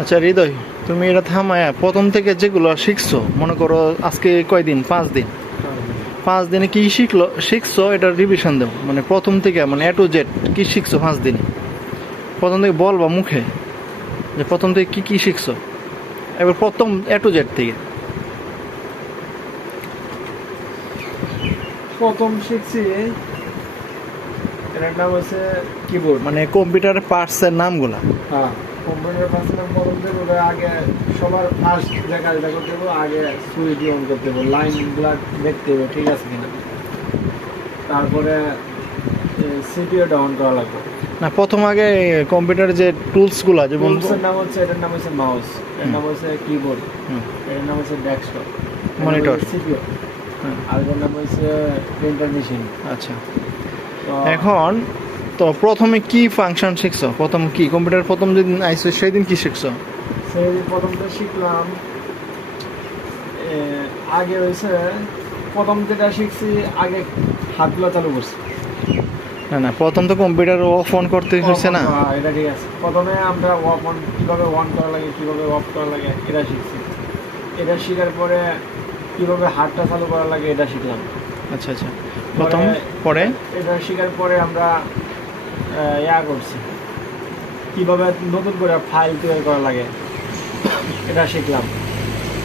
আচ্ছা হৃদয়, তুমি এটা থামায়া প্রথম থেকে যেগুলো শিখছো, মনে করো আজকে কয়দিন, 5 দিন, 5 দিনে কি শিখছো এটা রিভিশন দাও। মানে প্রথম থেকে, মানে A to Z কি শিখছো 5 দিনে, প্রথম থেকে বলবা মুখে যে প্রথম থেকে কি কি শিখছো। এবার প্রথম A to Z থেকে। প্রথম শিখছি এটার নাম হচ্ছে কিবোর্ড। মানে কম্পিউটার পার্টসের নামগুলা। হ্যাঁ, কম্পিউটার পার্সোনাল প্রথম থেকে আগে সবার ফার্স্ট যে কাজটা করতে হবে, আগে সুইচ অন করতে হবে, লাইনগুলো দেখতে হবে ঠিক আছে কিনা, তারপরে সিপিইউ ডাউন করা লাগবে। না, প্রথম আগে কম্পিউটার যে টুলসগুলা, যেমন টুলসের নাম হচ্ছে, এটার নাম হচ্ছে মাউস, এর নাম হচ্ছে কিবোর্ড, এর নাম হচ্ছে ডেস্কটপ, মনিটর, সিপিইউ, আর এর নাম হচ্ছে প্রিন্টার মেশিন। আচ্ছা, এখন তো প্রথমে কি ফাংশন শিখছো? প্রথম কি কম্পিউটার প্রথম যেদিন আইছো সেই দিন কি শিখছো? সেই প্রথম তো শিখলাম আগে হয়েছে, প্রথম যেটা শিখছি আগে হাতগুলো চালু করছি। না না, প্রথম তো কম্পিউটার অফ অন করতে হচ্ছে না? এটা ঠিক আছে, প্রথমে আমরা অফ অন কীভাবে অন করা লাগে, কীভাবে অফ করা লাগে এটা শিখছি। এটা শেখার পরে কীভাবে হাতটা চালু করা লাগে এটা শিখলাম। আচ্ছা আচ্ছা, প্রথম পরে এটা শেখার পরে আমরা করছি কীভাবে নতুন করে ফাইল তৈরি করা লাগে এটা শিখলাম।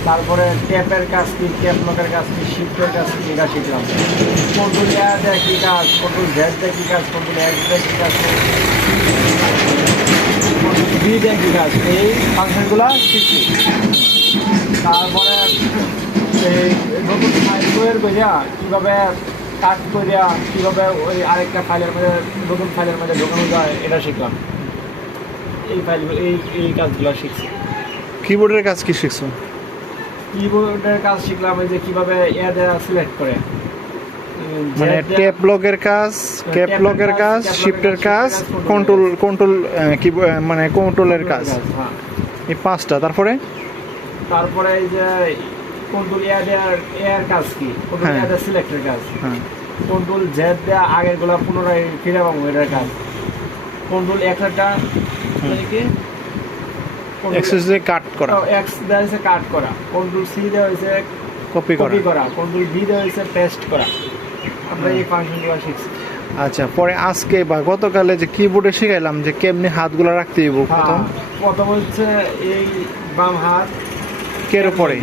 তারপরে ট্যাপের কাজ কি, ট্যাপ লকের কাজ কি, শিফটের কাজ কি এটা শিখলাম। কন্ট্রোল এয়ার দেয় কী কাজ, কন্ট্রোল জেড দেয় কী কাজ, কন্ট্রোল এক্স দেয় কী কাজ, কন্ট্রোল বি দেয় কী কাজ, এই ফাংশনগুলো শিখছি। তারপরে এই নতুন ফাইল তৈরি করিয়া কীভাবে কাট করিয়া কীভাবে ওই আরেকটা ফাইলের মধ্যে, নতুন ফাইলের মধ্যে ঢোকানো যায় এটা শিখলাম। এই ফাইলগুলো এই কাজগুলো শিখছি। কিবোর্ডের কাজ কি শিখছো? কিবোর্ডের কাজ শিখলাম, এই যে কীভাবে সিলেক্ট করে, মানে ট্যাপ লকের কাজ, ক্যাপ লকের কাজ, শিফটের কাজ, কন্ট্রোল মানে কন্ট্রোলের কাজ, এই 5টা। তারপরে এই যে কন্ট্রোল এয়ার কাজ কি, কন্ট্রোল এয়ার সিলেক্টের কাজ, কন্ট্রোল জেড দেওয়া আগেরগুলো পুনরায় ফিরে পাবো এটার কাজ, কন্ট্রোল একটা কি এক্সেস দিয়ে কাট করা, এক্স দেওয়া হয়েছে কাট করা, কন্ট্রোল সি দেওয়া হয়েছে কপি করা, কন্ট্রোল ভি দেওয়া হয়েছে পেস্ট করা। আমরা এই ফাংশনগুলো শিখছি। আচ্ছা, পরে আজকে বা গতকালে যে কিবোর্ডে শিখাইলাম যে কেমনি হাতগুলো রাখতে হইব। প্রথম হচ্ছে এই বাম হাত কের উপরে,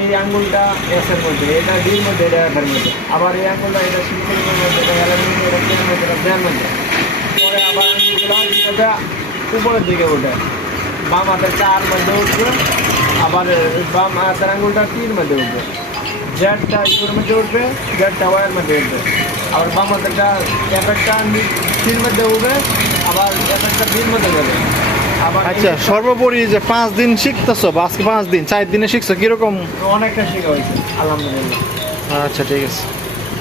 এই আঙ্গুলটা এস এর মধ্যে, এটা ডির মধ্যে, এটা এফ এর মধ্যে, আবার এই আঙ্গুলটা এটা সিম্পলের মধ্যে, এটা এল এর মধ্যে, এটা কের মধ্যে, এটা জের মধ্যে। পরে আবার আঙ্গুলগুলো এটা উপরের দিকে ওঠে, বাম হাতের 4 মধ্যে উঠবে, আবার বাম হাতের আঙ্গুলটা 3 মধ্যে উঠবে, জেডটা ইউর মধ্যে উঠবে, জেডটা ওয়াইয়ের মধ্যে উঠবে, আবার বাম হাতেরটা এফেক্টটা 3 মধ্যে উঠবে, আবার এফেক্টটা 3 মধ্যে যাবে। আচ্ছা, সর্বোপরি যে 5 দিন শিখতেছো বা আজকে 5 দিন, 4 দিনে শিখছো, কিরকম? অনেকটা শেখা হয়েছে আলহামদুলিল্লাহ। আচ্ছা ঠিক আছে।